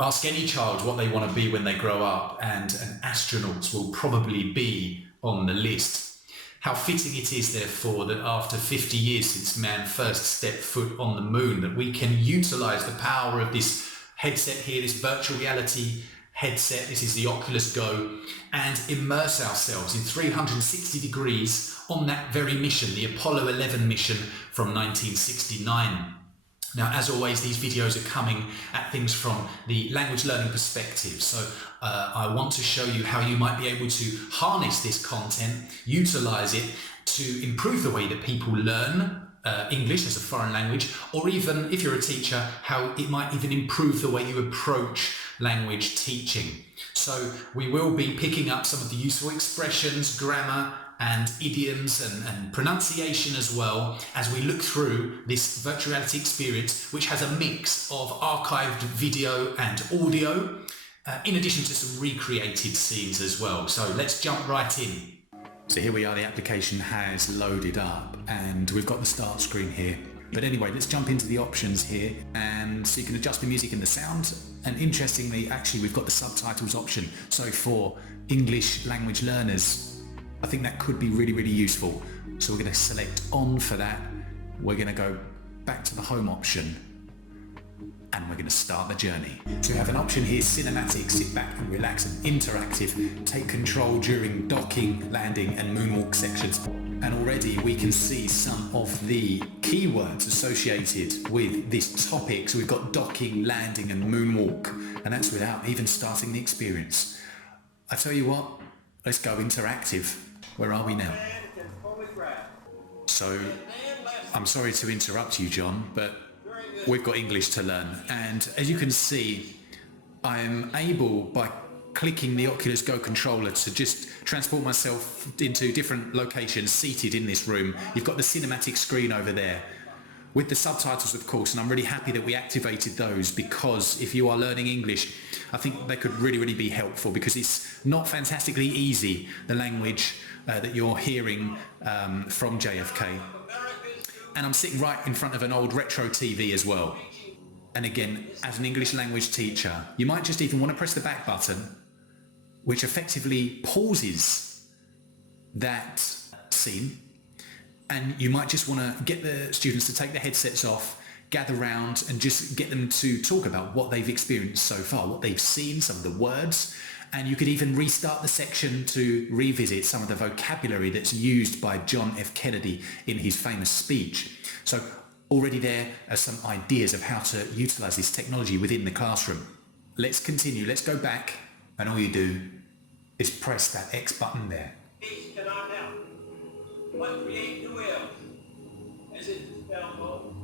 Ask any child what they want to be when they grow up, and an astronaut will probably be on the list. How fitting it is, therefore, that after 50 years since man first stepped foot on the moon, that we can utilise the power of this headset here, this virtual reality headset, this is the Oculus Go, and immerse ourselves in 360 degrees on that very mission, the Apollo 11 mission from 1969. Now, as always, these videos are coming at things from the language learning perspective. So I want to show you how you might be able to harness this content, utilize it to improve the way that people learn English as a foreign language, or even if you're a teacher, how it might even improve the way you approach language teaching. So we will be picking up some of the useful expressions, grammar, and idioms and pronunciation as well as we look through this virtual reality experience, which has a mix of archived video and audio, in addition to some recreated scenes as well. So let's jump right in. So here we are, the application has loaded up and we've got the start screen here. But anyway, let's jump into the options here, and so you can adjust the music and the sound. And interestingly, actually, we've got the subtitles option. So for English language learners, I think that could be really, really useful. So we're going to select on for that. We're going to go back to the home option and we're going to start the journey. So we have an option here, cinematic, sit back and relax, and interactive, take control during docking, landing and moonwalk sections. And already we can see some of the keywords associated with this topic. So we've got docking, landing and moonwalk, and that's without even starting the experience. I tell you what, let's go interactive. Where are we now? So I'm sorry to interrupt you, John, but we've got English to learn, and as you can see, I'm able, by clicking the Oculus Go controller, to just transport myself into different locations seated in this room. You've got the cinematic screen over there with the subtitles, of course, and I'm really happy that we activated those, because if you are learning English, I think they could really, really be helpful, because it's not fantastically easy, the language that you're hearing from JFK. And I'm sitting right in front of an old retro TV as well. And again, as an English language teacher, you might just even want to press the back button, which effectively pauses that scene. And you might just want to get the students to take their headsets off, gather round and just get them to talk about what they've experienced so far, what they've seen, some of the words. And you could even restart the section to revisit some of the vocabulary that's used by John F. Kennedy in his famous speech. So already there are some ideas of how to utilize this technology within the classroom. Let's continue. Let's go back, and all you do is press that X button there. Peace cannot help, but create new ills, as it is spelled,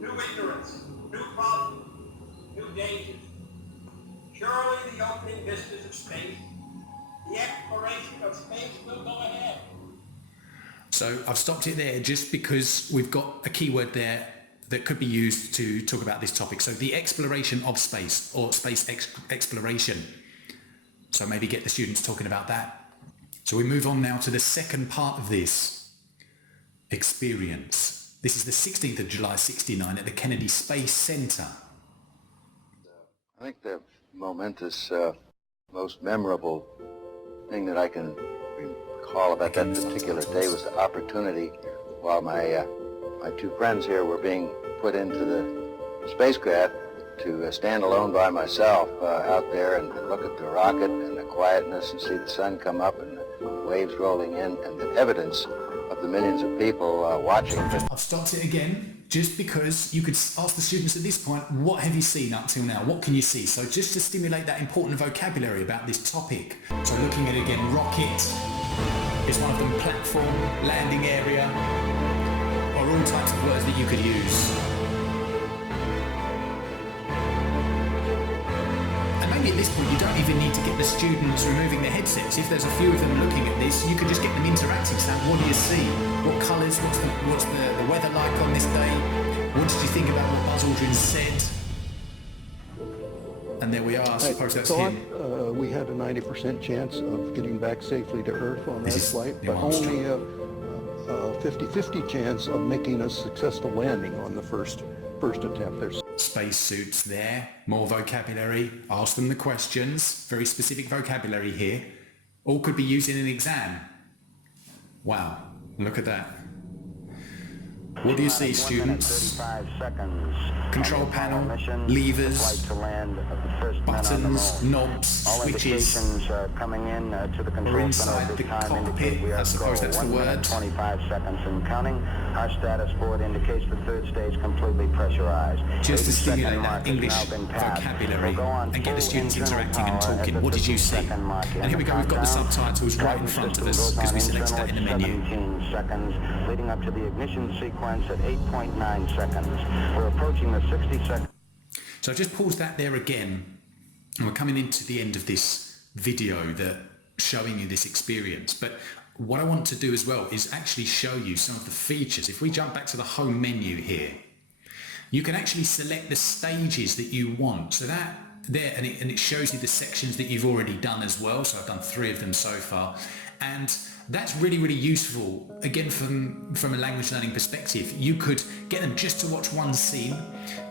new ignorance, new problems, new dangers. Surely the opening vistas of space, the exploration of space will go ahead. So I've stopped it there just because we've got a keyword there that could be used to talk about this topic. So the exploration of space, or space exploration. So maybe get the students talking about that. So we move on now to the second part of this experience. This is the 16th of July 69 at the Kennedy Space Center. I think the momentous, most memorable thing that I can recall about that particular day was the opportunity, while my two friends here were being put into the spacecraft, to stand alone by myself out there and look at the rocket and the quietness and see the sun come up and the waves rolling in, and the evidence of the millions of people watching. I've stopped it again just because you could ask the students at this point, what have you seen up till now? What can you see? So just to stimulate that important vocabulary about this topic. So looking at it again, rocket is one of them, platform, landing area, or all types of words that you could use. And maybe at this point you don't even need to get the students removing their headsets. If there's a few of them looking at this, you could just get them interacting. So what do you see? What colours? What's the weather like on this day? What did you think about what Buzz Aldrin said? And there we are. I suppose that's him. We had a 90% chance of getting back safely to Earth on that flight, but only a 50-50 chance of making a successful landing on the first attempt. There's spacesuits there, more vocabulary, ask them the questions, very specific vocabulary here. All could be used in an exam. Wow, look at that. What do you see, students? Control panel, levers, buttons, knobs, switches. We're inside the cockpit, I suppose that's the word. 25 seconds and counting. Our status board indicates the third stage completely pressurized. Just to stimulate that English vocabulary and get the students interacting and talking. What did you see? And here we go, we've got the subtitles right in front of us because we selected that in the menu. 17 seconds, leading up to the ignition sequence at 8.9 seconds. We're approaching the 60 seconds. So I've just paused that there again, and we're coming into the end of this video that showing you this experience. But what I want to do as well is actually show you some of the features. If we jump back to the home menu here, you can actually select the stages that you want. So that there, and it shows you the sections that you've already done as well. So I've done 3 of them so far. And that's really, really useful, again, from a language learning perspective. You could get them just to watch one scene.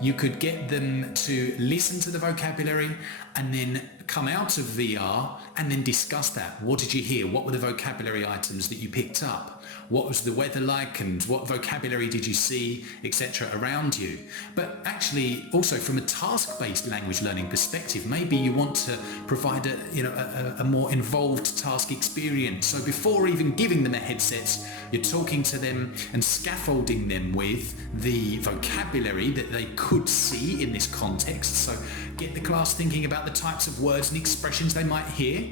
You could get them to listen to the vocabulary and then come out of VR and then discuss that. What did you hear? What were the vocabulary items that you picked up? What was the weather like and what vocabulary did you see, etc. around you? But actually also from a task-based language learning perspective, maybe you want to provide a more involved task experience. So before even giving them a headset, you're talking to them and scaffolding them with the vocabulary that they could see in this context. So get the class thinking about the types of words and expressions they might hear,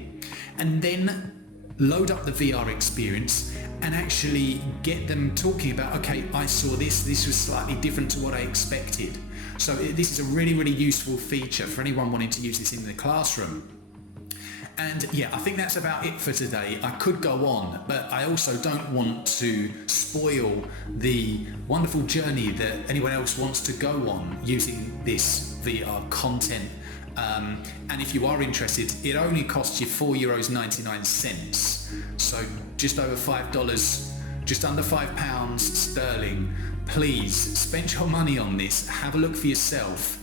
and then load up the VR experience and actually get them talking about, okay, I saw this was slightly different to what I expected. So this is a really, really useful feature for anyone wanting to use this in the classroom. And yeah, I think that's about it for today. I could go on, but I also don't want to spoil the wonderful journey that anyone else wants to go on using this VR content. And if you are interested, it only costs you €4.99. So just over $5, just under £5 sterling. Please spend your money on this. Have a look for yourself.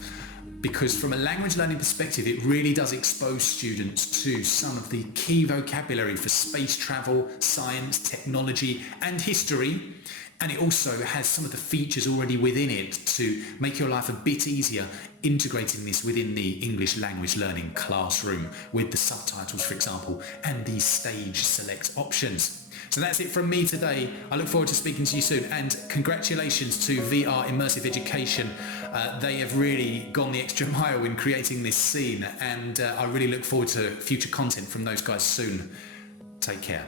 Because from a language learning perspective, it really does expose students to some of the key vocabulary for space travel, science, technology, and history. And it also has some of the features already within it to make your life a bit easier, integrating this within the English language learning classroom with the subtitles, for example, and the stage select options. So that's it from me today. I look forward to speaking to you soon, and congratulations to VR Immersive Education. They have really gone the extra mile in creating this scene, and I really look forward to future content from those guys soon. Take care.